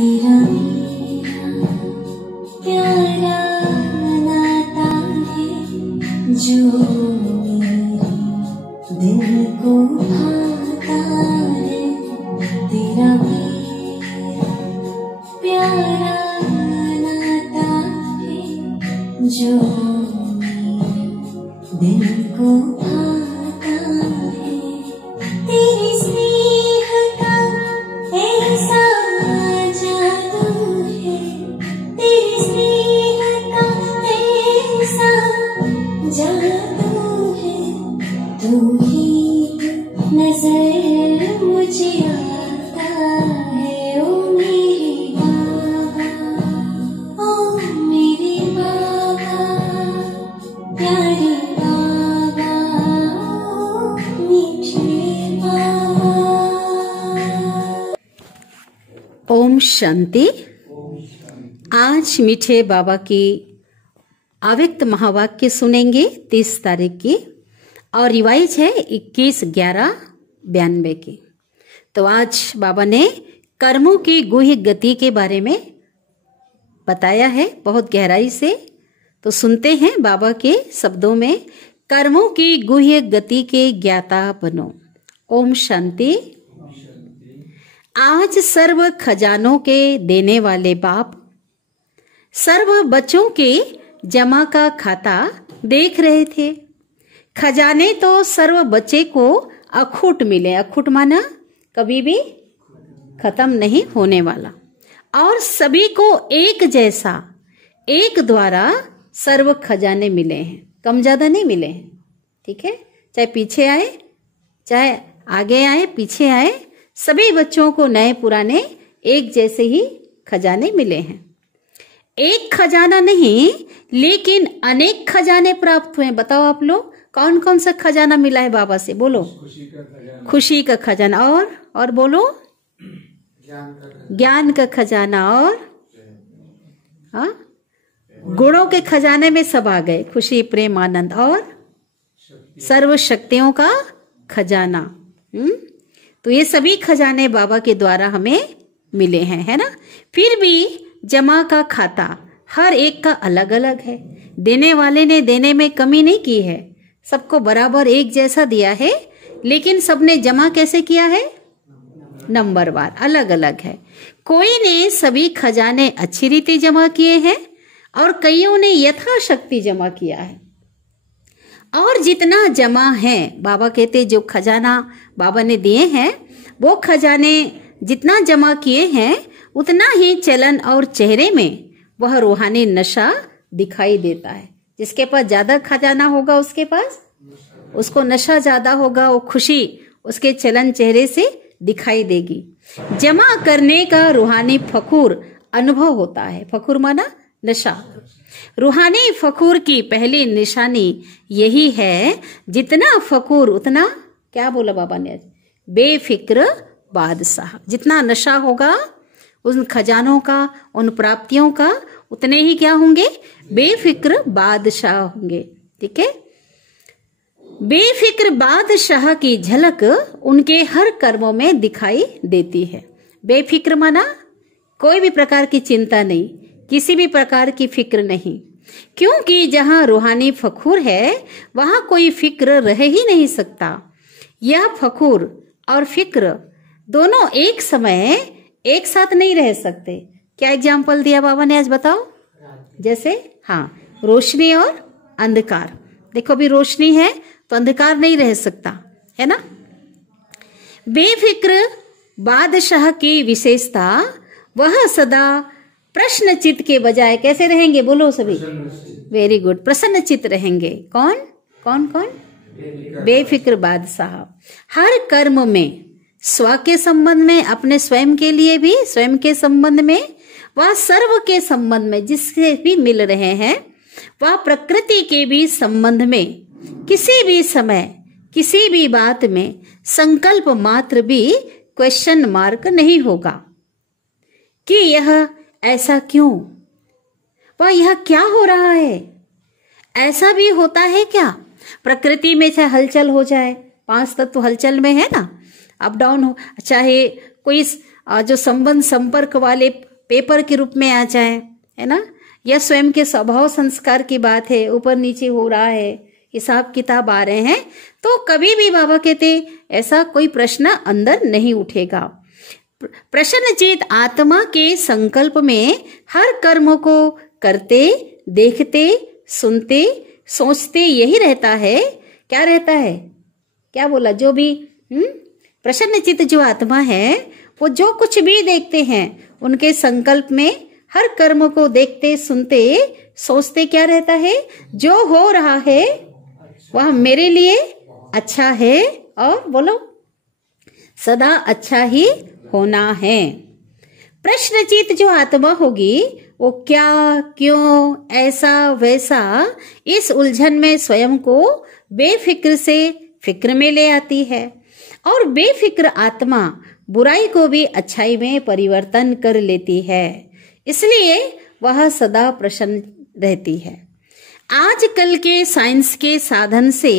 तेरा प्यारा नाता है जो मेरे दिल को भाता है। तेरा प्यारा नाता है जो मेरे दिल को भाता है। तेरे स्नेह का ऐसा जादू है, तेरे स्नेह का ऐसा जादू है। तू ही नजर मुझे आता है। ओ मेरे बाबा, ओ मेरे बाबा, प्यारे बाबा, ओ मीठे बाबा। ओम शांति। आज मीठे बाबा की अव्यक्त महावाक्य सुनेंगे 30 तारीख की, और रिवाइज है 21/11/92 की। तो आज बाबा ने कर्मों की गुह्य गति के बारे में बताया है बहुत गहराई से। तो सुनते हैं बाबा के शब्दों में। कर्मों की गुह्य गति के ज्ञाता बनो। ओम शांति। आज सर्व खजानों के देने वाले बाप सर्व बच्चों के जमा का खाता देख रहे थे। खजाने तो सर्व बच्चे को अखूट मिले। अखूट माना कभी भी खत्म नहीं होने वाला, और सभी को एक जैसा एक द्वारा सर्व खजाने मिले हैं। कम ज्यादा नहीं मिले हैं, ठीक है। चाहे पीछे आए, चाहे आगे आए, पीछे आए, सभी बच्चों को नए पुराने एक जैसे ही खजाने मिले हैं। एक खजाना नहीं लेकिन अनेक खजाने प्राप्त हुए। बताओ आप लोग, कौन कौन सा खजाना मिला है बाबा से? बोलो। खुशी का खजाना, और बोलो ज्ञान का खजाना, और हाँ, गुणों के खजाने में सब आ गए। खुशी, प्रेम, आनंद, और सर्व शक्तियों का खजाना। तो ये सभी खजाने बाबा के द्वारा हमें मिले हैं, है ना। फिर भी जमा का खाता हर एक का अलग अलग है। देने वाले ने देने में कमी नहीं की है, सबको बराबर एक जैसा दिया है। लेकिन सबने जमा कैसे किया है? नंबरवार, अलग अलग है। कोई ने सभी खजाने अच्छी रीति जमा किए हैं, और कईयों ने यथाशक्ति जमा किया है। और जितना जमा है, बाबा कहते जो खजाना बाबा ने दिए हैं, वो खजाने जितना जमा किए हैं उतना ही चलन और चेहरे में वह रूहानी नशा दिखाई देता है। जिसके पास ज्यादा खजाना होगा उसके पास, उसको नशा ज्यादा होगा, वो खुशी उसके चलन चेहरे से दिखाई देगी। जमा करने का रूहानी फखूर अनुभव होता है। फखूर माना नशा। रूहानी फखूर की पहली निशानी यही है, जितना फखूर उतना, क्या बोला बाबा ने आज, बेफिक्र बादशाह। जितना नशा होगा उन खजानों का, उन प्राप्तियों का, उतने ही क्या होंगे? बेफिक्र बादशाह होंगे, ठीक है। बेफिक्र बादशाह की झलक उनके हर कर्मों में दिखाई देती है। बेफिक्र माना कोई भी प्रकार की चिंता नहीं, किसी भी प्रकार की फिक्र नहीं, क्योंकि जहां रूहानी फखूर है वहां कोई फिक्र रह ही नहीं सकता। यह फखूर और फिक्र दोनों एक समय एक साथ नहीं रह सकते। क्या एग्जाम्पल दिया बाबा ने आज, बताओ। जैसे हाँ, रोशनी और अंधकार। देखो अभी रोशनी है तो अंधकार नहीं रह सकता, है ना। बेफिक्र बादशाह की विशेषता, वह सदा प्रश्न चित्त के बजाय कैसे रहेंगे? बोलो सभी। वेरी गुड, प्रसन्न चित्त रहेंगे। कौन कौन कौन? बेफिक्र बादशाह। हर कर्म में, स्व के संबंध में, अपने स्वयं के लिए भी, स्वयं के संबंध में, वह सर्व के संबंध में, जिससे भी मिल रहे हैं, वह प्रकृति के भी संबंध में किसी भी समय, किसी भी बात में संकल्प मात्र भी क्वेश्चन मार्क नहीं होगा कि यह ऐसा क्यों, वह यह क्या हो रहा है। ऐसा भी होता है क्या? प्रकृति में चाहे हलचल हो जाए, 5 तत्व हलचल में है ना, अप डाउन हो, चाहे कोई जो संबंध संपर्क वाले पेपर के रूप में आ जाए, है ना, या स्वयं के स्वभाव संस्कार की बात है, ऊपर नीचे हो रहा है, हिसाब किताब आ रहे हैं, तो कभी भी बाबा कहते ऐसा कोई प्रश्न अंदर नहीं उठेगा। प्रसन्नचित आत्मा के संकल्प में हर कर्म को करते, देखते, सुनते, सोचते यही रहता है। क्या रहता है? क्या बोला? जो भी प्रसन्नचित जो आत्मा है वो जो कुछ भी देखते हैं उनके संकल्प में हर कर्म को देखते, सुनते, सोचते क्या रहता है? जो हो रहा है वह मेरे लिए अच्छा है, और बोलो सदा अच्छा ही होना है। प्रश्नचित जो आत्मा होगी वो क्या, क्यों, ऐसा, वैसा, इस उलझन में स्वयं को बेफिक्र से फिक्र में ले आती है, और बेफिक्र आत्मा बुराई को भी अच्छाई में परिवर्तन कर लेती है, इसलिए वह सदा प्रसन्न रहती है। आजकल के साइंस के साधन से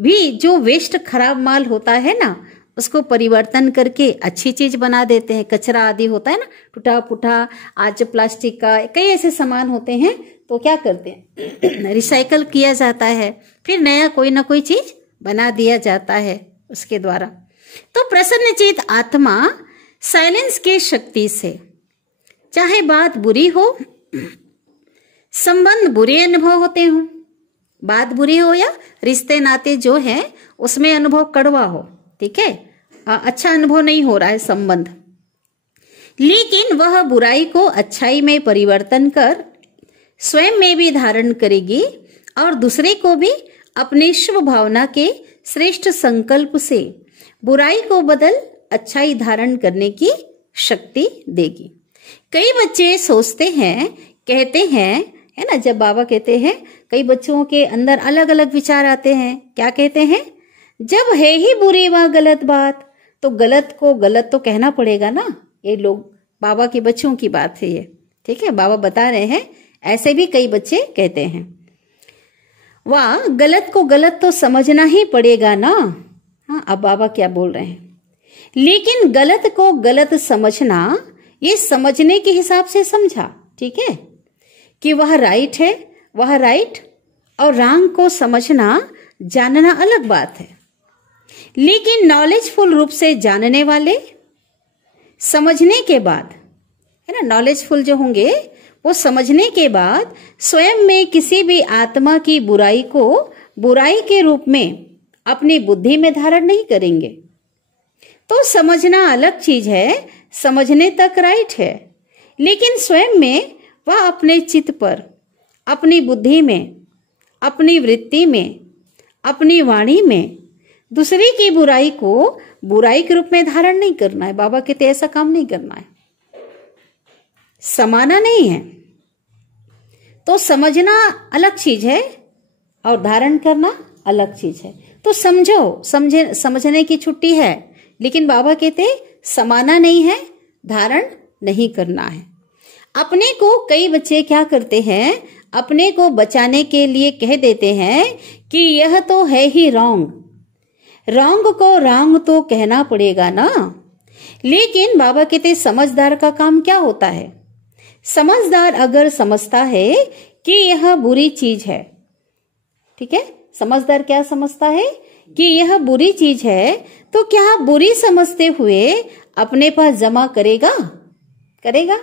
भी जो वेस्ट खराब माल होता है ना, उसको परिवर्तन करके अच्छी चीज बना देते हैं। कचरा आदि होता है ना, टूटा फूटा, आज प्लास्टिक का कई ऐसे सामान होते हैं, तो क्या करते हैं रिसाइकल किया जाता है, फिर नया कोई ना कोई चीज बना दिया जाता है उसके द्वारा। तो प्रसन्नचित आत्मा साइलेंस के शक्ति से, चाहे बात बुरी हो, संबंध बुरे अनुभव होते हो, बात बुरी हो या रिश्ते नाते जो है उसमें अनुभव कड़वा हो, ठीक है, अच्छा अनुभव नहीं हो रहा है संबंध, लेकिन वह बुराई को अच्छाई में परिवर्तन कर स्वयं में भी धारण करेगी और दूसरे को भी अपनी शुभ भावना के श्रेष्ठ संकल्प से बुराई को बदल अच्छाई धारण करने की शक्ति देगी। कई बच्चे सोचते हैं, कहते हैं, है ना, जब बाबा कहते हैं कई बच्चों के अंदर अलग अलग विचार आते हैं, क्या कहते हैं? जब है ही बुरी व गलत बात तो गलत को गलत तो कहना पड़ेगा ना। ये लोग, बाबा के बच्चों की बात है ये, ठीक है, बाबा बता रहे हैं, ऐसे भी कई बच्चे कहते हैं, वाह गलत को गलत तो समझना ही पड़ेगा ना। हाँ, अब बाबा क्या बोल रहे हैं? लेकिन गलत को गलत समझना, ये समझने के हिसाब से समझा, ठीक है, कि वह राइट है, वह राइट, और रॉन्ग को समझना, जानना अलग बात है। लेकिन नॉलेजफुल रूप से जानने वाले समझने के बाद, है ना, नॉलेजफुल जो होंगे वो समझने के बाद स्वयं में किसी भी आत्मा की बुराई को बुराई के रूप में अपनी बुद्धि में धारण नहीं करेंगे। तो समझना अलग चीज है, समझने तक राइट है, लेकिन स्वयं में वह अपने चित्त पर, अपनी बुद्धि में, अपनी वृत्ति में, अपनी वाणी में दूसरे की बुराई को बुराई के रूप में धारण नहीं करना है। बाबा कहते ऐसा काम नहीं करना है, समाना नहीं है। तो समझना अलग चीज है और धारण करना अलग चीज है। तो समझो, समझने की छुट्टी है, लेकिन बाबा कहते समाना नहीं है, धारण नहीं करना है। अपने को कई बच्चे क्या करते हैं, अपने को बचाने के लिए कह देते हैं कि यह तो है ही रॉन्ग, रॉन्ग को रॉन्ग तो कहना पड़ेगा ना। लेकिन बाबा कहते समझदार का काम क्या होता है? समझदार अगर समझता है कि यह बुरी चीज है, ठीक है, समझदार क्या समझता है कि यह बुरी चीज है, तो क्या बुरी समझते हुए अपने पास जमा करेगा? करेगा?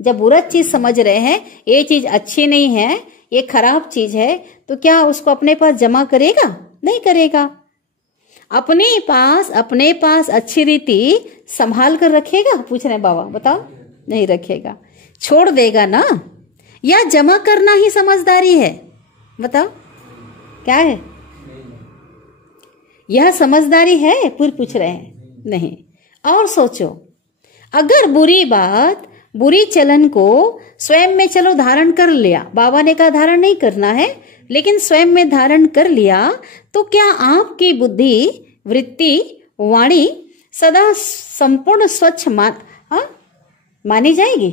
जब बुरा चीज समझ रहे हैं, ये चीज अच्छी नहीं है, ये खराब चीज है, तो क्या उसको अपने पास जमा करेगा? नहीं करेगा। अपने पास अच्छी रीति संभाल कर रखेगा? पूछ रहे बाबा, बताओ। नहीं रखेगा, छोड़ देगा ना। या जमा करना ही समझदारी है? बताओ क्या है? यह समझदारी है? पूछ रहे हैं, नहीं। और सोचो, अगर बुरी बात, बुरी चलन को स्वयं में चलो धारण कर लिया, बाबा ने कहा धारण नहीं करना है, लेकिन स्वयं में धारण कर लिया, तो क्या आपकी बुद्धि, वृत्ति, वाणी सदा संपूर्ण स्वच्छ मानी जाएगी?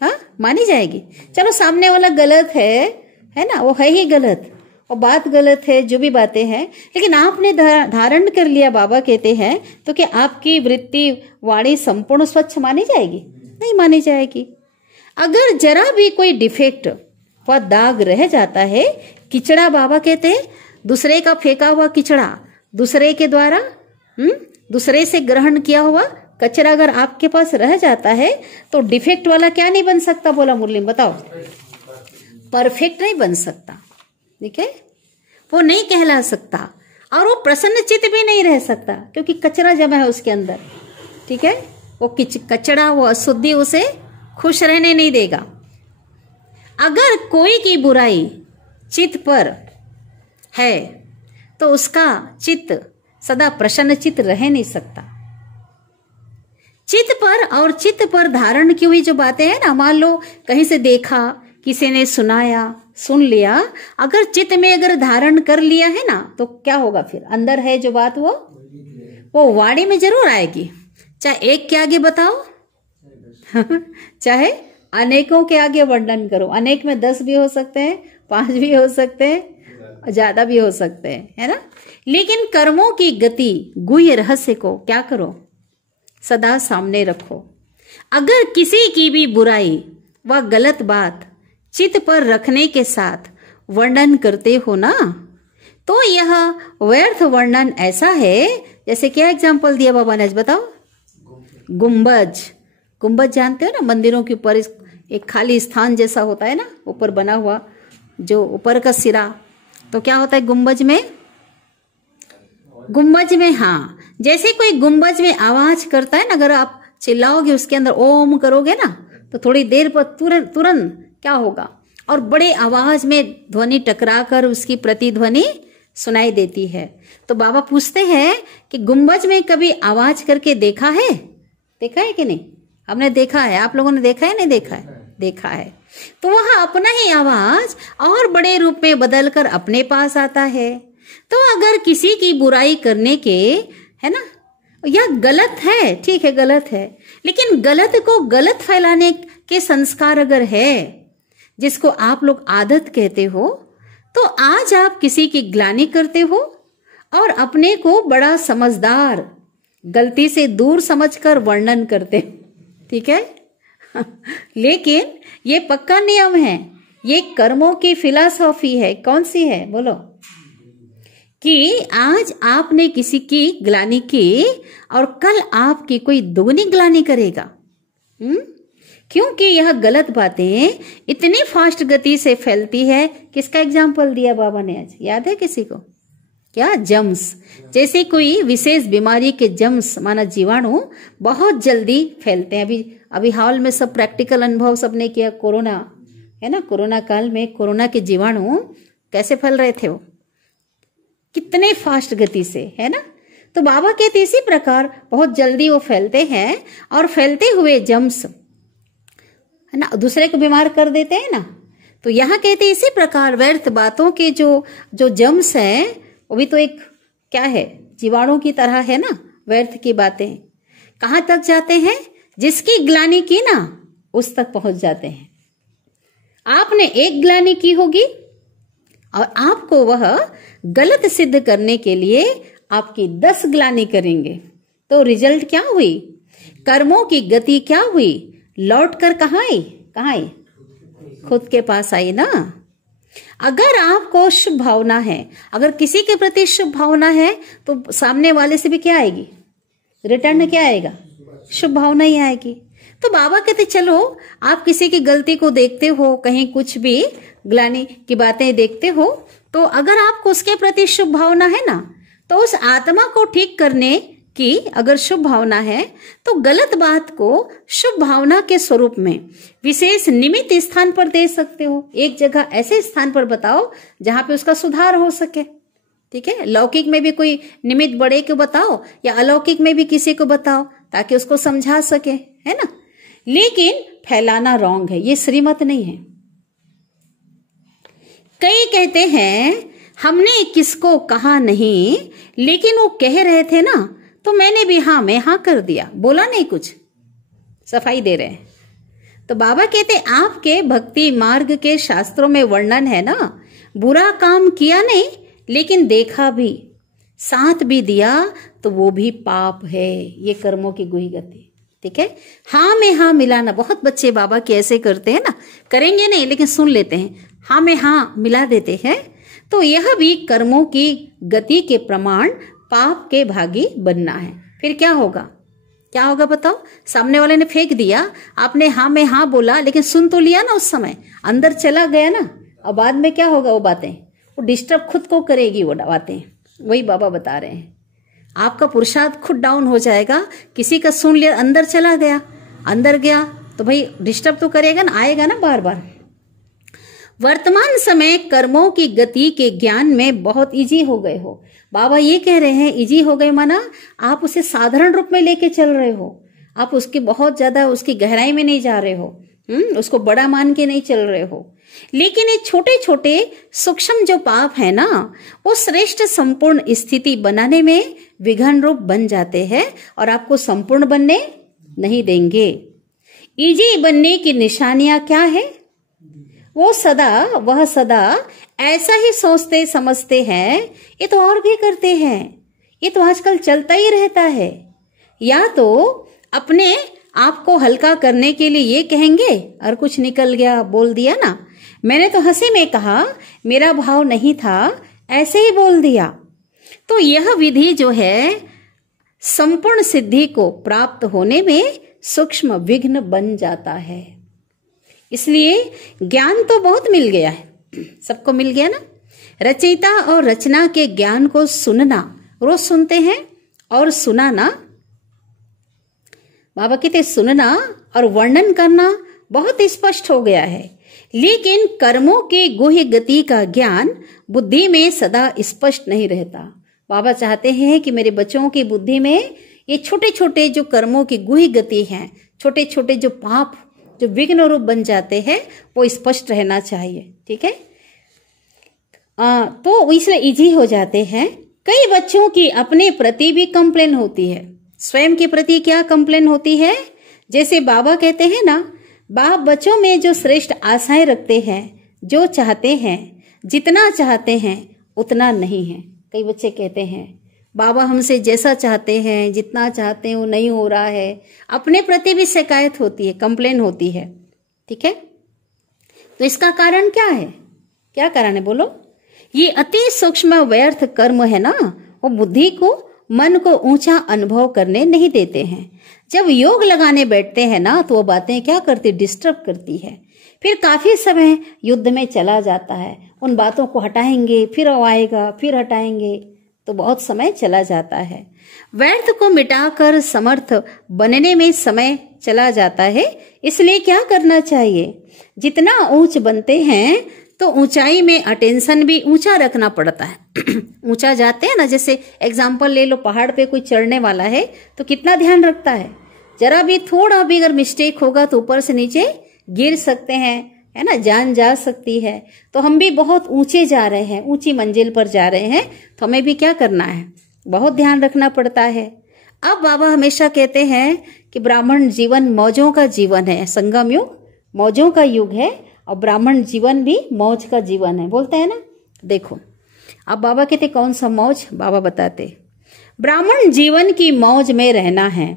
हाँ, मानी जाएगी। चलो सामने वाला गलत है ना, वो है ही गलत, और बात गलत है, जो भी बातें हैं, लेकिन आपने धारण कर लिया, बाबा कहते हैं, तो क्या आपकी वृत्ति वाणी संपूर्ण स्वच्छ मानी जाएगी? नहीं मानी जाएगी। अगर जरा भी कोई डिफेक्ट व दाग रह जाता है, किचड़ा बाबा कहते हैं, दूसरे का फेंका हुआ किचड़ा, दूसरे के द्वारा दूसरे से ग्रहण किया हुआ कचरा अगर आपके पास रह जाता है तो डिफेक्ट वाला क्या नहीं बन सकता? बोला मुरली, बताओ। परफेक्ट नहीं बन सकता, ठीक है, वो नहीं कहला सकता, और वो प्रसन्न चित्त भी नहीं रह सकता, क्योंकि कचरा जमा है उसके अंदर, ठीक है। वो कचरा, वो अशुद्धि उसे खुश रहने नहीं देगा। अगर कोई की बुराई चित्त पर है तो उसका चित्त सदा प्रसन्न चित्त रह नहीं सकता। चित्त पर और चित्त पर धारण की हुई जो बातें हैं ना, मान लो कहीं से देखा, किसी ने सुनाया, सुन लिया, अगर चित्त में अगर धारण कर लिया है ना, तो क्या होगा फिर? अंदर है जो बात वो वाणी में जरूर आएगी। चाहे एक के आगे बताओ चाहे अनेकों के आगे वर्णन करो। अनेक में 10 भी हो सकते हैं, 5 भी हो सकते हैं, ज्यादा भी हो सकते हैं, है ना। लेकिन कर्मों की गति, गुह्य रहस्य को क्या करो? सदा सामने रखो। अगर किसी की भी बुराई व गलत बात चित्त पर रखने के साथ वर्णन करते हो ना, तो यह व्यर्थ वर्णन ऐसा है जैसे क्या एग्जाम्पल दिया बाबा ने आज, बताओ। गुंबज, गुंबज जानते हो ना, मंदिरों के ऊपर एक खाली स्थान जैसा होता है ना, ऊपर बना हुआ जो ऊपर का सिरा, तो क्या होता है गुंबज में? गुंबज में, हाँ, जैसे कोई गुंबज में आवाज करता है ना, अगर आप चिल्लाओगे उसके अंदर ओम करोगे ना, तो थोड़ी देर पर तुरंत क्या होगा? और बड़े आवाज में ध्वनि टकराकर उसकी प्रतिध्वनि सुनाई देती है। तो बाबा पूछते हैं कि गुंबज में कभी आवाज करके देखा है? देखा है कि नहीं? हमने देखा है, आप लोगों ने देखा है, नहीं देखा है? देखा है। तो वहां अपना ही आवाज और बड़े रूप में बदलकर अपने पास आता है। तो अगर किसी की बुराई करने के, है ना, यह गलत है, ठीक है, गलत है, लेकिन गलत को गलत फैलाने के संस्कार अगर है, जिसको आप लोग आदत कहते हो, तो आज आप किसी की ग्लानि करते हो और अपने को बड़ा समझदार, गलती से दूर समझकर वर्णन करते हो, ठीक है। लेकिन ये पक्का नियम है, ये कर्मों की फिलॉसफी है। कौन सी है? बोलो। कि आज आपने किसी की ग्लानि की और कल आपकी कोई दुगनी ग्लानि करेगा, क्योंकि यह गलत बातें इतनी फास्ट गति से फैलती है। किसका एग्जाम्पल दिया बाबा ने आज, याद है किसी को? क्या? जम्स। जैसे कोई विशेष बीमारी के जम्स माना जीवाणु बहुत जल्दी फैलते हैं। अभी हाल में सब प्रैक्टिकल अनुभव सबने किया, कोरोना है ना, कोरोना काल में कोरोना के जीवाणु कैसे फैल रहे थे, वो कितने फास्ट गति से, है ना। तो बाबा कहते इसी प्रकार बहुत जल्दी वो फैलते हैं, और फैलते हुए जम्स, है ना, दूसरे को बीमार कर देते हैं ना। तो यहाँ कहते इसी प्रकार व्यर्थ बातों के जो जम्स हैं, वो भी तो एक क्या है, जीवाणु की तरह है ना। व्यर्थ की बातें कहाँ तक जाते हैं? जिसकी ग्लानि की ना, उस तक पहुंच जाते हैं। आपने एक ग्लानि की होगी और आपको वह गलत सिद्ध करने के लिए आपकी 10 ग्लानि करेंगे, तो रिजल्ट क्या हुई? कर्मों की गति क्या हुई? लौट कर कहाँ आई? खुद के पास आई ना। अगर आपको शुभ भावना है, अगर किसी के प्रति शुभ भावना है, तो सामने वाले से भी क्या आएगी? रिटर्न क्या आएगा? शुभ भावना ही आएगी। तो बाबा कहते चलो, आप किसी की गलती को देखते हो, कहीं कुछ भी ग्लानि की बातें देखते हो, तो अगर आपको उसके प्रति शुभ भावना है ना, तो उस आत्मा को ठीक करने की अगर शुभ भावना है, तो गलत बात को शुभ भावना के स्वरूप में विशेष निमित्त स्थान पर दे सकते हो। एक जगह ऐसे स्थान पर बताओ जहां पे उसका सुधार हो सके, ठीक है। लौकिक में भी कोई निमित्त बड़े को बताओ, या अलौकिक में भी किसी को बताओ, ताकि उसको समझा सके, है ना। लेकिन फैलाना रॉन्ग है, ये श्रीमत नहीं है। कई कहते हैं हमने किसको कहा नहीं, लेकिन वो कह रहे थे ना, तो मैंने भी हाँ में हाँ कर दिया, बोला नहीं कुछ, सफाई दे रहे हैं। तो बाबा कहते आपके भक्ति मार्ग के शास्त्रों में वर्णन है ना, बुरा काम किया नहीं लेकिन देखा भी, साथ भी दिया तो वो भी पाप है। ये कर्मों की गुही गति। ठीक है, हाँ में हाँ मिलाना। बहुत बच्चे बाबा के ऐसे करते हैं ना, करेंगे नहीं लेकिन सुन लेते हैं, हाँ में हाँ मिला देते हैं। तो यह भी कर्मों की गति के प्रमाण पाप के भागी बनना है। फिर क्या होगा, क्या होगा बताओ? सामने वाले ने फेंक दिया, आपने हाँ में हाँ बोला लेकिन सुन तो लिया ना, उस समय अंदर चला गया ना। अब बाद में क्या होगा, वो बातें वो डिस्टर्ब खुद को करेगी, वो बातें। वही बाबा बता रहे हैं, आपका पुरुषार्थ खुद डाउन हो जाएगा। किसी का सुन लिया, अंदर चला गया, अंदर गया तो भाई डिस्टर्ब तो करेगा ना, आएगा ना बार बार। वर्तमान समय कर्मों की गति के ज्ञान में बहुत इजी हो गए हो। बाबा ये कह रहे हैं इजी हो गए माना आप उसे साधारण रूप में लेके चल रहे हो, आप उसके बहुत ज्यादा उसकी गहराई में नहीं जा रहे हो, उसको बड़ा मान के नहीं चल रहे हो। लेकिन ये छोटे छोटे सूक्ष्म जो पाप है ना, वो श्रेष्ठ संपूर्ण स्थिति बनाने में विघ्न रूप बन जाते हैं और आपको संपूर्ण बनने नहीं देंगे। इजी बनने की निशानियां क्या है? वह सदा ऐसा ही सोचते समझते हैं, ये तो और भी करते हैं, ये तो आजकल चलता ही रहता है। या तो अपने आप को हल्का करने के लिए ये कहेंगे और कुछ निकल गया, बोल दिया ना, मैंने तो हंसी में कहा, मेरा भाव नहीं था, ऐसे ही बोल दिया। तो यह विधि जो है संपूर्ण सिद्धि को प्राप्त होने में सूक्ष्म विघ्न बन जाता है। इसलिए ज्ञान तो बहुत मिल गया है, सबको मिल गया ना। रचयिता और रचना के ज्ञान को सुनना, रोज सुनते हैं और सुनाना, बाबा कहते सुनना और वर्णन करना बहुत स्पष्ट हो गया है। लेकिन कर्मों की गुह्य गति का ज्ञान बुद्धि में सदा स्पष्ट नहीं रहता। बाबा चाहते हैं कि मेरे बच्चों की बुद्धि में ये छोटे छोटे जो कर्मों की गुह्य गति हैं, छोटे छोटे जो पाप जो विघ्न रूप बन जाते हैं, वो स्पष्ट रहना चाहिए। ठीक है, तो इसलिए इजी हो जाते हैं। कई बच्चों की अपने प्रति भी कंप्लेन होती है, स्वयं के प्रति क्या कंप्लेन होती है? जैसे बाबा कहते हैं ना, बाप बच्चों में जो श्रेष्ठ आशाएं रखते हैं, जो चाहते हैं, जितना चाहते हैं उतना नहीं है। कई बच्चे कहते हैं बाबा हमसे जैसा चाहते हैं, जितना चाहते हैं वो नहीं हो रहा है। अपने प्रति भी शिकायत होती है, कंप्लेन होती है। ठीक है, तो इसका कारण क्या है? क्या कारण है बोलो? ये अति सूक्ष्म व्यर्थ कर्म है ना, वो बुद्धि को, मन को ऊंचा अनुभव करने नहीं देते हैं। जब योग लगाने बैठते हैं ना, तो वो बातें क्या करती, डिस्टर्ब करती है। फिर काफी समय युद्ध में चला जाता है, उन बातों को हटाएंगे, फिर वो आएगा, फिर हटाएंगे, तो बहुत समय चला जाता है। व्यर्थ को मिटाकर समर्थ बनने में समय चला जाता है। इसलिए क्या करना चाहिए? जितना ऊंच बनते हैं तो ऊंचाई में अटेंशन भी ऊंचा रखना पड़ता है। ऊंचा जाते हैं ना, जैसे एग्जाम्पल ले लो, पहाड़ पे कोई चढ़ने वाला है तो कितना ध्यान रखता है, जरा भी थोड़ा भी अगर मिस्टेक होगा तो ऊपर से नीचे गिर सकते हैं, है ना, जान जा सकती है। तो हम भी बहुत ऊंचे जा रहे हैं, ऊंची मंजिल पर जा रहे हैं, तो हमें भी क्या करना है, बहुत ध्यान रखना पड़ता है। अब बाबा हमेशा कहते हैं कि ब्राह्मण जीवन मौजों का जीवन है, संगम युग मौजों का युग है और ब्राह्मण जीवन भी मौज का जीवन है, बोलते हैं ना। देखो अब बाबा कहते कौन सा मौज? बाबा बताते ब्राह्मण जीवन की मौज में रहना है।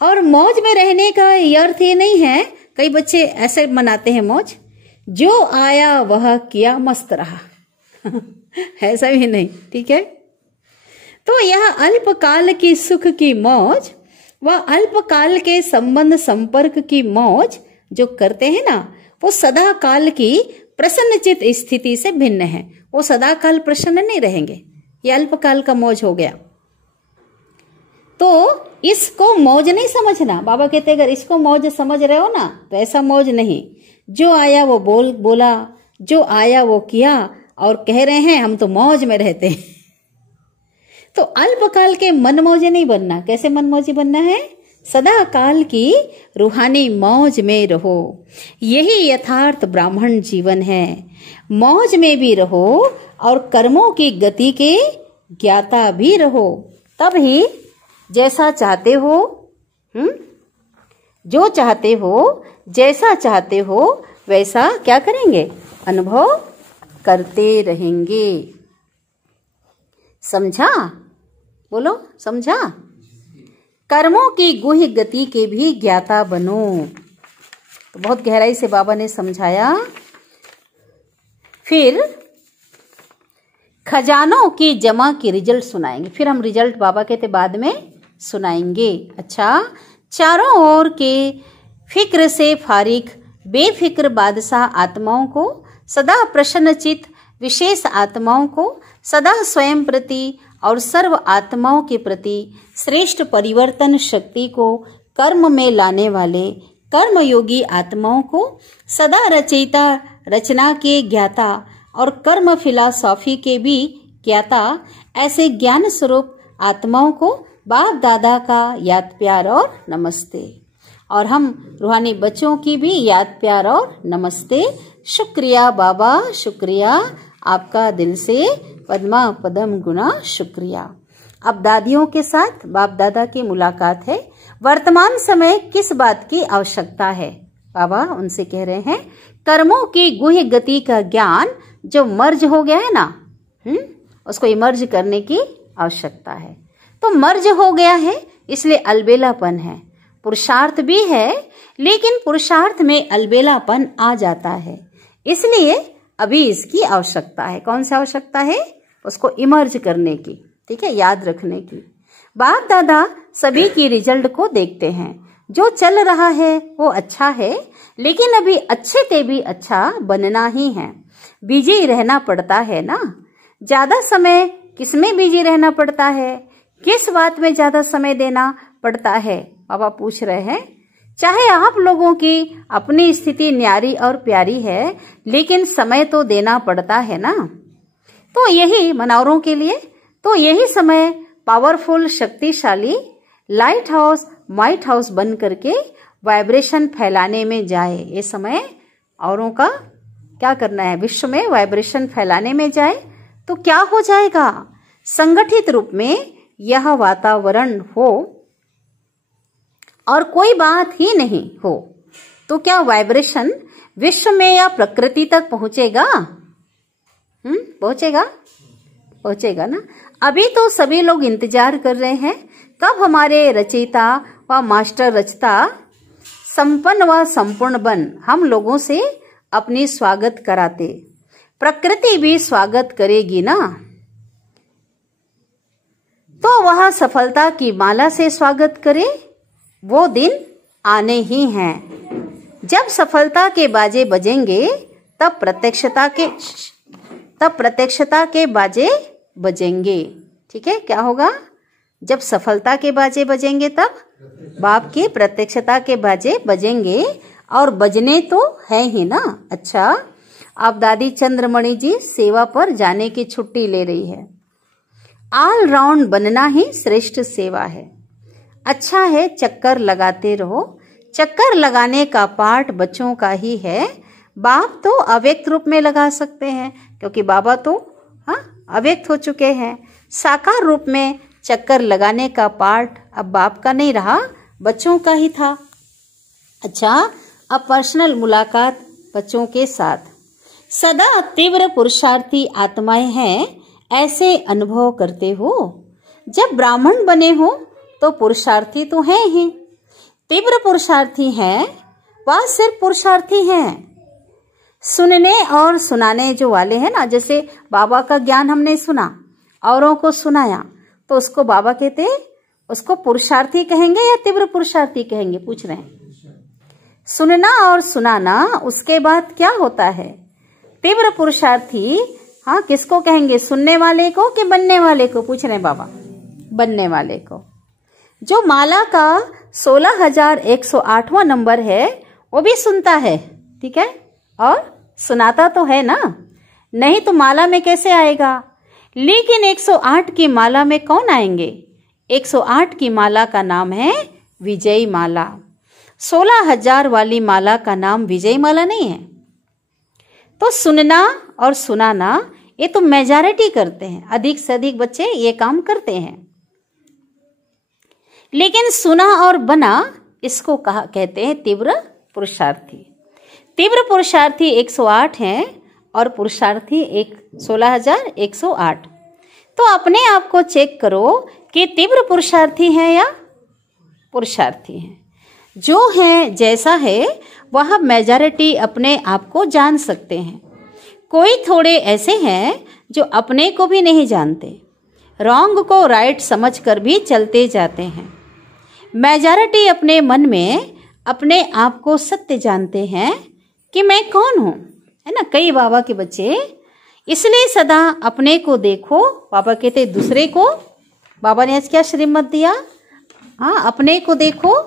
और मौज में रहने का ये अर्थ ये नहीं है, कई बच्चे ऐसे मनाते हैं मौज, जो आया वह किया मस्त रहा ऐसा भी नहीं। ठीक है, तो यह अल्पकाल की सुख की मौज व अल्पकाल के संबंध संपर्क की मौज जो करते हैं ना, वो सदा काल की प्रसन्नचित स्थिति से भिन्न है। वो सदा काल प्रसन्न नहीं रहेंगे, ये अल्पकाल का मौज हो गया। तो इसको मौज नहीं समझना। बाबा कहते अगर इसको मौज समझ रहे हो ना, तो ऐसा मौज नहीं। जो आया वो बोला, जो आया वो किया, और कह रहे हैं हम तो मौज में रहते हैं। तो अल्पकाल के मन मौजे नहीं बनना। कैसे मन मौजी बनना है? सदा काल की रूहानी मौज में रहो। यही यथार्थ ब्राह्मण जीवन है। मौज में भी रहो और कर्मों की गति के ज्ञाता भी रहो, तब ही जैसा चाहते हो, जो चाहते हो, जैसा चाहते हो वैसा क्या करेंगे, अनुभव करते रहेंगे। समझा? बोलो, समझा? कर्मों की गुह्य गति के भी ज्ञाता बनो। तो बहुत गहराई से बाबा ने समझाया। फिर खजानों की जमा की रिजल्ट सुनाएंगे। फिर हम रिजल्ट बाबा कहते बाद में सुनाएंगे। अच्छा, चारों ओर के फिक्र से फारिग बेफिक्र बादशाह आत्माओं को, सदा प्रसन्नचित विशेष आत्माओं को, सदा स्वयं प्रति और सर्व आत्माओं के प्रति श्रेष्ठ परिवर्तन शक्ति को कर्म में लाने वाले कर्मयोगी आत्माओं को, सदा रचयिता रचना के ज्ञाता और कर्म फिलॉसफी के भी ज्ञाता ऐसे ज्ञान स्वरूप आत्माओं को बाप दादा का याद प्यार और नमस्ते। और हम रूहानी बच्चों की भी याद प्यार और नमस्ते। शुक्रिया बाबा, शुक्रिया आपका दिल से पद्मा पदम गुना शुक्रिया। अब दादियों के साथ बाप दादा की मुलाकात है। वर्तमान समय किस बात की आवश्यकता है? बाबा उनसे कह रहे हैं कर्मों की गुह्य गति का ज्ञान जो मर्ज हो गया है ना, उसको इमर्ज करने की आवश्यकता है। तो मर्ज हो गया है इसलिए अलबेलापन है। पुरुषार्थ भी है लेकिन पुरुषार्थ में अलबेलापन आ जाता है, इसलिए अभी इसकी आवश्यकता है। कौन सी आवश्यकता है? उसको इमर्ज करने की, ठीक है, याद रखने की। बाप दादा सभी की रिजल्ट को देखते हैं। जो चल रहा है वो अच्छा है लेकिन अभी अच्छे से भी अच्छा बनना ही है। बिजी रहना पड़ता है ना। ज्यादा समय किसमें बिजी रहना पड़ता है? किस बात में ज्यादा समय देना पड़ता है? बाबा पूछ रहे हैं। चाहे आप लोगों की अपनी स्थिति न्यारी और प्यारी है लेकिन समय तो देना पड़ता है ना। तो यही मनावरों के लिए तो यही समय पावरफुल शक्तिशाली लाइट हाउस माइट हाउस बन करके वाइब्रेशन फैलाने में जाए। ये समय औरों का क्या करना है? विश्व में वाइब्रेशन फैलाने में जाए। तो क्या हो जाएगा? संगठित रूप में यह वातावरण हो और कोई बात ही नहीं हो तो क्या वाइब्रेशन विश्व में या प्रकृति तक पहुंचेगा? पहुंचेगा ना। अभी तो सभी लोग इंतजार कर रहे हैं कब हमारे रचयिता व मास्टर रचता संपन्न व संपूर्ण बन हम लोगों से अपनी स्वागत कराते। प्रकृति भी स्वागत करेगी ना। तो वह सफलता की माला से स्वागत करे। वो दिन आने ही हैं जब सफलता के बाजे बजेंगे, तब प्रत्यक्षता के बाजे बजेंगे। ठीक है, क्या होगा? जब सफलता के बाजे बजेंगे तब बाप की प्रत्यक्षता के बाजे बजेंगे और बजने तो है ही ना। अच्छा, अब दादी चंद्रमणि जी सेवा पर जाने की छुट्टी ले रही है। ऑल राउंड बनना ही श्रेष्ठ सेवा है। अच्छा है, चक्कर लगाते रहो। चक्कर लगाने का पाठ बच्चों का ही है। बाप तो अव्यक्त रूप में लगा सकते हैं क्योंकि बाबा तो अव्यक्त हो चुके हैं। साकार रूप में चक्कर लगाने का पाठ अब बाप का नहीं रहा, बच्चों का ही था। अच्छा, अब पर्सनल मुलाकात बच्चों के साथ। सदा तीव्र पुरुषार्थी आत्माएं हैं, ऐसे अनुभव करते हो। जब ब्राह्मण बने हो तो पुरुषार्थी तो हैं ही। तीव्र पुरुषार्थी हैं, वह सिर्फ पुरुषार्थी हैं। सुनने और सुनाने जो वाले हैं ना, जैसे बाबा का ज्ञान हमने सुना, औरों को सुनाया, तो उसको बाबा कहते हैं, उसको पुरुषार्थी कहेंगे या तीव्र पुरुषार्थी कहेंगे? पूछ रहे हैं। सुनना और सुनाना, उसके बाद क्या होता है? तीव्र पुरुषार्थी किसको कहेंगे? सुनने वाले को कि बनने वाले को? पूछ रहे हैं बाबा। बनने वाले को। जो माला का 16,108वां नंबर है वो भी सुनता है, ठीक है, और सुनाता तो है ना, नहीं तो माला में कैसे आएगा? लेकिन 108 की माला में कौन आएंगे? 108 की माला का नाम है विजयी माला। 16,000 वाली माला का नाम विजयी माला नहीं है। तो सुनना और सुनाना ये तो मेजॉरिटी करते हैं, अधिक से अधिक बच्चे ये काम करते हैं। लेकिन सुना और बना, इसको कहते हैं तीव्र पुरुषार्थी। तीव्र पुरुषार्थी 108 हैं और पुरुषार्थी 16,108। तो अपने आप को चेक करो कि तीव्र पुरुषार्थी हैं या पुरुषार्थी हैं। जो है जैसा है वह मेजॉरिटी अपने आप को जान सकते हैं। कोई थोड़े ऐसे हैं जो अपने को भी नहीं जानते, रॉन्ग को राइट समझकर भी चलते जाते हैं। मेजॉरिटी अपने मन में अपने आप को सत्य जानते हैं कि मैं कौन हूँ, है ना। कई बाबा के बच्चे इसलिए सदा अपने को देखो, बाबा कहते दूसरे को, बाबा ने आज क्या श्रीमत दिया, हाँ अपने को देखो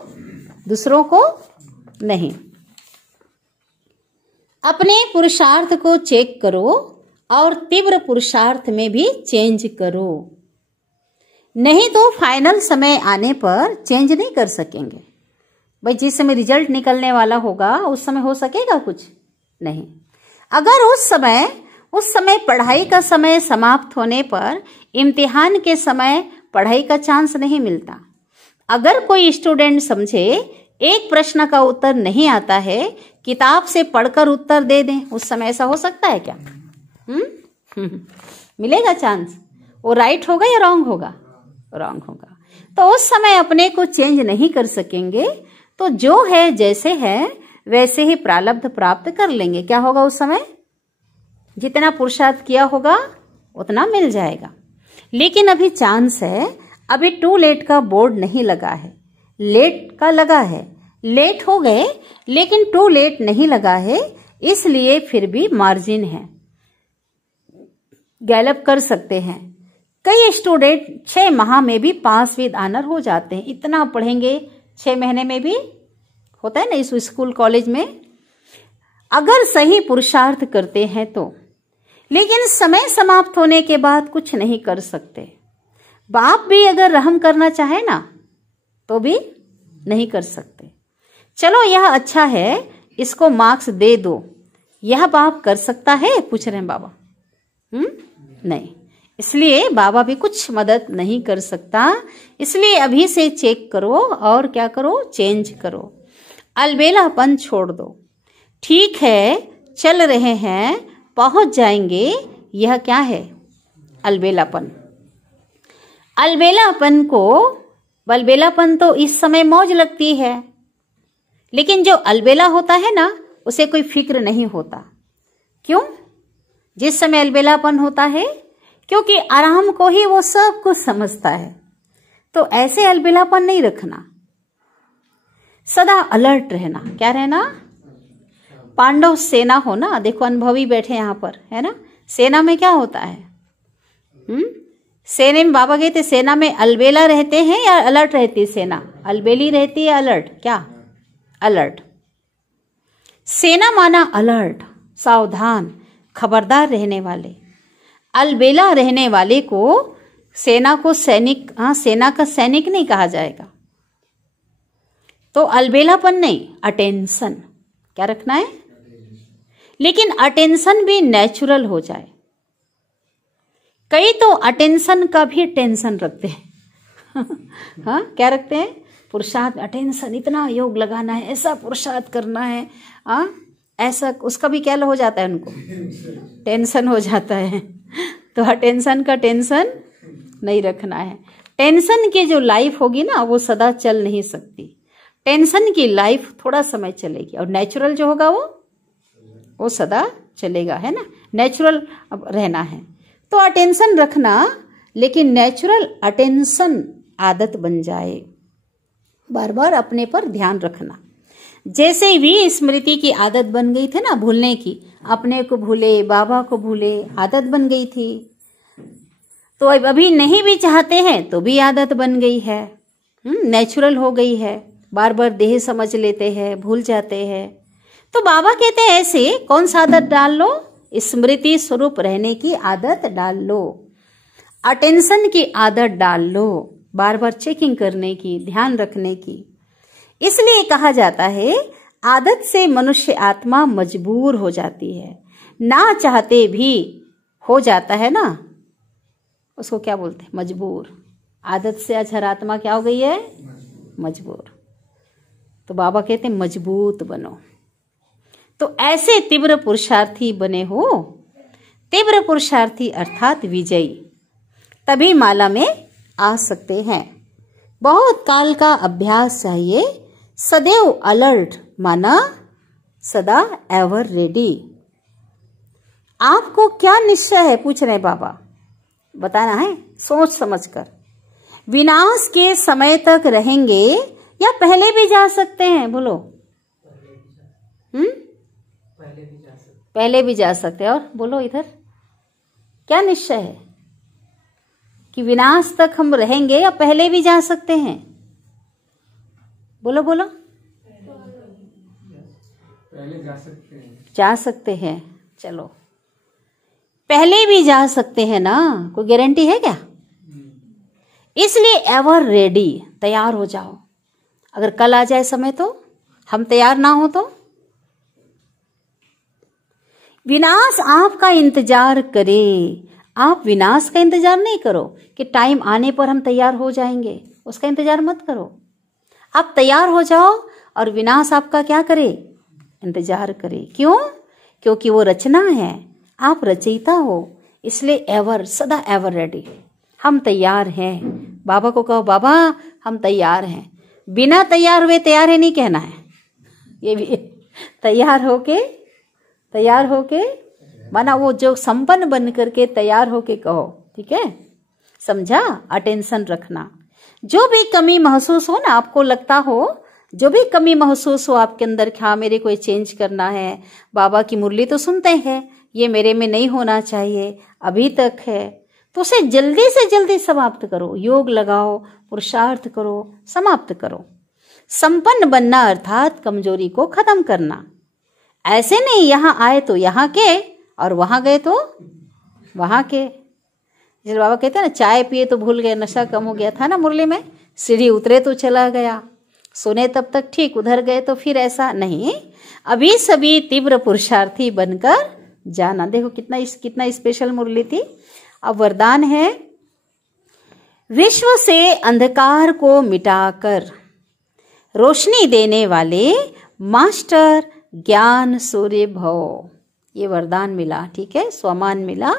दूसरों को नहीं। अपने पुरुषार्थ को चेक करो और तीव्र पुरुषार्थ में भी चेंज करो, नहीं तो फाइनल समय आने पर चेंज नहीं कर सकेंगे। भाई जिस समय रिजल्ट निकलने वाला होगा उस समय हो सकेगा कुछ नहीं। अगर उस समय पढ़ाई का समय समाप्त होने पर इम्तिहान के समय पढ़ाई का चांस नहीं मिलता। अगर कोई स्टूडेंट समझे एक प्रश्न का उत्तर नहीं आता है, किताब से पढ़कर उत्तर दे दें, उस समय ऐसा हो सकता है क्या? मिलेगा चांस? वो राइट होगा या रॉन्ग होगा? रॉन्ग होगा। तो उस समय अपने को चेंज नहीं कर सकेंगे, तो जो है जैसे है वैसे ही प्रारब्ध प्राप्त कर लेंगे। क्या होगा उस समय? जितना पुरुषार्थ किया होगा उतना मिल जाएगा। लेकिन अभी चांस है, अभी टू लेट का बोर्ड नहीं लगा है, लेट का लगा है। लेट हो गए लेकिन टू लेट नहीं लगा है, इसलिए फिर भी मार्जिन है, गैलअप कर सकते हैं। कई स्टूडेंट 6 माह में भी पास विद ऑनर हो जाते हैं। इतना पढ़ेंगे 6 महीने में भी होता है ना इस स्कूल कॉलेज में, अगर सही पुरुषार्थ करते हैं तो। लेकिन समय समाप्त होने के बाद कुछ नहीं कर सकते। बाप भी अगर रहम करना चाहे ना तो भी नहीं कर सकते। चलो यह अच्छा है, इसको मार्क्स दे दो, यह बाप कर सकता है? पूछ रहे हैं बाबा। नहीं, इसलिए बाबा भी कुछ मदद नहीं कर सकता। इसलिए अभी से चेक करो और क्या करो, चेंज करो, अलबेलापन छोड़ दो। ठीक है चल रहे हैं, पहुंच जाएंगे, यह क्या है? अलबेलापन। अलबेलापन तो इस समय मौज लगती है, लेकिन जो अलबेला होता है ना उसे कोई फिक्र नहीं होता। क्यों? जिस समय अलबेलापन होता है क्योंकि आराम को ही वो सब कुछ समझता है। तो ऐसे अलबेलापन नहीं रखना, सदा अलर्ट रहना। क्या रहना? पांडव सेना हो ना, देखो अनुभवी बैठे यहाँ पर, है ना। सेना में क्या होता है? सेना में बाबा कहते सेना में अलबेला रहते हैं या अलर्ट रहती है? सेना अलबेली रहती है, अलर्ट क्या? अलर्ट। सेना माना अलर्ट, सावधान, खबरदार रहने वाले। अलबेला रहने वाले को सेना को सैनिक, सेना का सैनिक नहीं कहा जाएगा। तो अलबेलापन नहीं, अटेंशन। क्या रखना है? लेकिन अटेंशन भी नेचुरल हो जाए। कई तो अटेंशन का भी टेंशन रखते हैं। हाँ क्या रखते हैं? पुरुषार्थ, अटेंशन, इतना योग लगाना है, ऐसा पुरुषार्थ करना है, ऐसा, उसका भी क्या हो जाता है उनको? टेंशन हो जाता है। तो अटेंशन का टेंशन नहीं रखना है। टेंशन की जो लाइफ होगी ना वो सदा चल नहीं सकती। टेंशन की लाइफ थोड़ा समय चलेगी और नेचुरल जो होगा वो सदा चलेगा, है ना। नेचुरल रहना है तो अटेंशन रखना, लेकिन नेचुरल अटेंशन आदत बन जाए। बार बार अपने पर ध्यान रखना। जैसे भी स्मृति की आदत बन गई थी ना भूलने की, अपने को भूले, बाबा को भूले, आदत बन गई थी। तो अब अभी नहीं भी चाहते हैं तो भी आदत बन गई है, नेचुरल हो गई है। बार बार देह समझ लेते हैं, भूल जाते हैं। तो बाबा कहते हैं ऐसे कौन सा आदत डाल लो? स्मृति स्वरूप रहने की आदत डाल लो, अटेंशन की आदत डाल लो, बार बार चेकिंग करने की, ध्यान रखने की। इसलिए कहा जाता है आदत से मनुष्य आत्मा मजबूर हो जाती है, ना चाहते भी हो जाता है ना, उसको क्या बोलते हैं? मजबूर। आदत से अजहर आत्मा क्या हो गई है? मजबूर। तो बाबा कहते हैं मजबूत बनो। तो ऐसे तीव्र पुरुषार्थी बने हो तीव्र पुरुषार्थी अर्थात विजयी तभी माला में आ सकते हैं। बहुत काल का अभ्यास चाहिए। सदैव अलर्ट माना सदा एवर रेडी। आपको क्या निश्चय है, पूछ रहे बाबा, बताना है सोच समझकर। विनाश के समय तक रहेंगे या पहले भी जा सकते हैं? बोलो। पहले भी जा सकते हैं। और बोलो इधर क्या निश्चय है कि विनाश तक हम रहेंगे या पहले भी जा सकते हैं? बोलो बोलो। पहले जा सकते हैं। जा सकते हैं। चलो पहले भी जा सकते हैं ना, कोई गारंटी है क्या? इसलिए एवर रेडी, तैयार हो जाओ। अगर कल आ जाए समय तो हम तैयार ना हो तो? विनाश आपका इंतजार करे। आप विनाश का इंतजार नहीं करो कि टाइम आने पर हम तैयार हो जाएंगे, उसका इंतजार मत करो। आप तैयार हो जाओ और विनाश आपका क्या करे? इंतजार करे। क्यों? क्योंकि वो रचना है, आप रचयिता हो, इसलिए एवर, सदा एवर रेडी। हम तैयार हैं। बाबा को कहो बाबा हम तैयार हैं। बिना तैयार हुए तैयार है नहीं कहना है, ये भी तैयार होके माना वो जो संपन्न बन करके तैयार होके कहो, ठीक है? समझा? अटेंशन रखना। जो भी कमी महसूस हो ना, आपको लगता हो जो भी कमी महसूस हो आपके अंदर, हाँ मेरे को चेंज करना है, बाबा की मुरली तो सुनते हैं, ये मेरे में नहीं होना चाहिए, अभी तक है, तो उसे जल्दी से जल्दी समाप्त करो। योग लगाओ, पुरुषार्थ करो, समाप्त करो। संपन्न बनना अर्थात कमजोरी को खत्म करना। ऐसे नहीं यहाँ आए तो यहाँ के और वहां गए तो वहां के। जिस बाबा कहते हैं ना, चाय पिए तो भूल गए, नशा कम हो गया था ना मुरली में, सीढ़ी उतरे तो चला गया, सुने तब तक ठीक, उधर गए तो फिर ऐसा नहीं। अभी सभी तीव्र पुरुषार्थी बनकर जाना। देखो कितना स्पेशल मुरली थी। अब वरदान है, विश्व से अंधकार को मिटाकर रोशनी देने वाले मास्टर ज्ञान सूर्य भव। ये वरदान मिला, ठीक है, स्वमान मिला।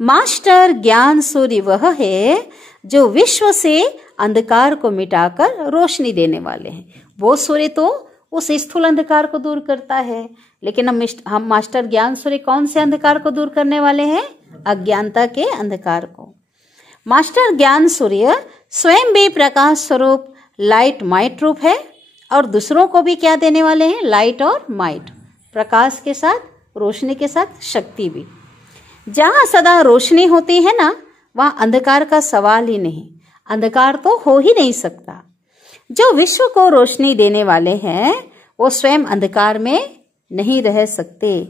मास्टर ज्ञान सूर्य वह है जो विश्व से अंधकार को मिटाकर रोशनी देने वाले हैं। वो सूर्य तो उस स्थूल अंधकार को दूर करता है, लेकिन हम मास्टर ज्ञान सूर्य कौन से अंधकार को दूर करने वाले हैं? अज्ञानता के अंधकार को। मास्टर ज्ञान सूर्य स्वयं भी प्रकाश स्वरूप लाइट माइट रूप है और दूसरों को भी क्या देने वाले हैं? लाइट और माइट, प्रकाश के साथ, रोशनी के साथ शक्ति भी। जहां सदा रोशनी होती है ना, वहां अंधकार का सवाल ही नहीं, अंधकार तो हो ही नहीं सकता। जो विश्व को रोशनी देने वाले हैं वो स्वयं अंधकार में नहीं रह सकते।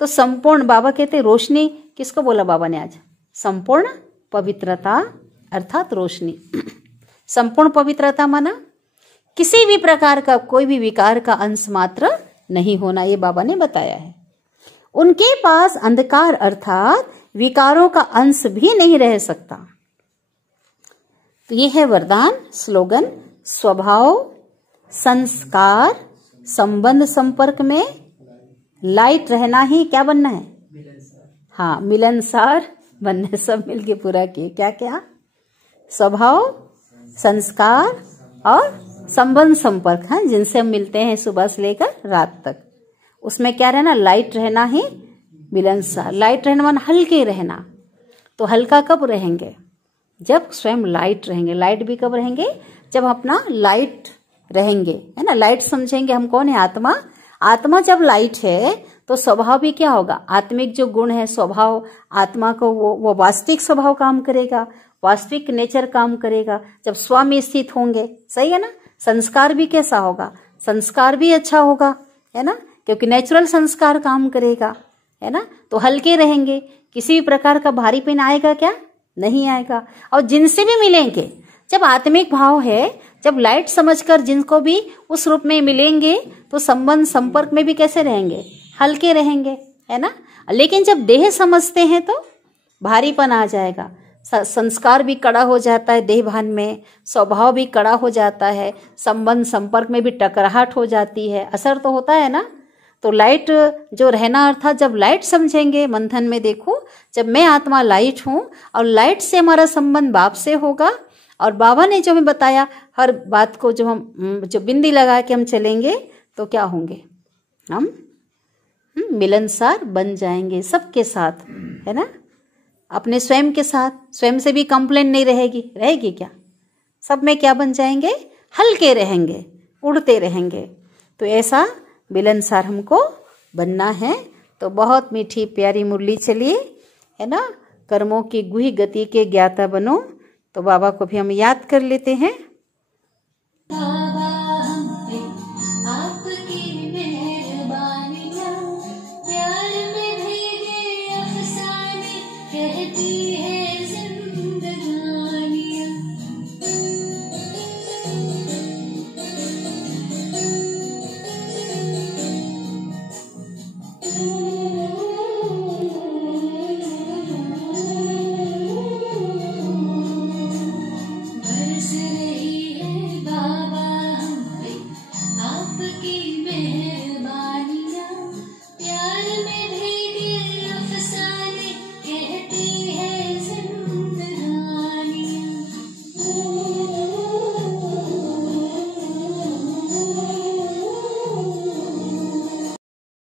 तो संपूर्ण, बाबा कहते रोशनी किसको बोला बाबा ने आज? संपूर्ण पवित्रता अर्थात रोशनी। संपूर्ण पवित्रता माना किसी भी प्रकार का कोई भी विकार का अंश मात्र नहीं होना, ये बाबा ने बताया है। उनके पास अंधकार अर्थात विकारों का अंश भी नहीं रह सकता। तो ये है वरदान स्लोगन। स्वभाव, संस्कार, संबंध, संपर्क में लाइट रहना ही क्या बनना है? हाँ, मिलनसार बनने, सब मिलके पूरा किए। क्या क्या? स्वभाव, संस्कार और संबंध संपर्क, हाँ, जिनसे हम मिलते हैं सुबह से लेकर रात तक, उसमें क्या रहना? लाइट रहना ही मिलनसार। लाइट रहना माना हल्के रहना। तो हल्का कब रहेंगे? जब स्वयं लाइट रहेंगे। लाइट भी कब रहेंगे? जब अपना लाइट रहेंगे, है ना। लाइट समझेंगे हम कौन है? आत्मा। आत्मा जब लाइट है तो स्वभाव भी क्या होगा? आत्मिक जो गुण है स्वभाव, आत्मा को वो वास्तविक स्वभाव काम करेगा, वास्तविक नेचर काम करेगा जब स्व में स्थित होंगे। सही है ना। संस्कार भी कैसा होगा? संस्कार भी अच्छा होगा, है ना, क्योंकि नेचुरल संस्कार काम करेगा, है ना। तो हल्के रहेंगे, किसी भी प्रकार का भारीपन आएगा क्या? नहीं आएगा। और जिनसे भी मिलेंगे, जब आत्मिक भाव है, जब लाइट समझकर जिनको भी उस रूप में मिलेंगे तो संबंध संपर्क में भी कैसे रहेंगे? हल्के रहेंगे, है ना। लेकिन जब देह समझते हैं तो भारीपन आ जाएगा, संस्कार भी कड़ा हो जाता है देह भान में, स्वभाव भी कड़ा हो जाता है, संबंध संपर्क में भी टकराहट हो जाती है, असर तो होता है ना। तो लाइट जो रहना अर्थात जब लाइट समझेंगे मंथन में, देखो जब मैं आत्मा लाइट हूँ और लाइट से हमारा संबंध बाप से होगा, और बाबा ने जो हमें बताया हर बात को जो हम जो बिंदी लगा के हम चलेंगे तो क्या होंगे, हम मिलनसार बन जाएंगे सबके साथ, है ना। अपने स्वयं के साथ, स्वयं से भी कंप्लेंट नहीं रहेगी, रहेगी क्या, सब में क्या बन जाएंगे, हल्के रहेंगे, उड़ते रहेंगे। तो ऐसा मिलनसार हमको बनना है। तो बहुत मीठी प्यारी मुरली चलिए, है ना। कर्मों की गुही गति के ज्ञाता बनो। तो बाबा को भी हम याद कर लेते हैं।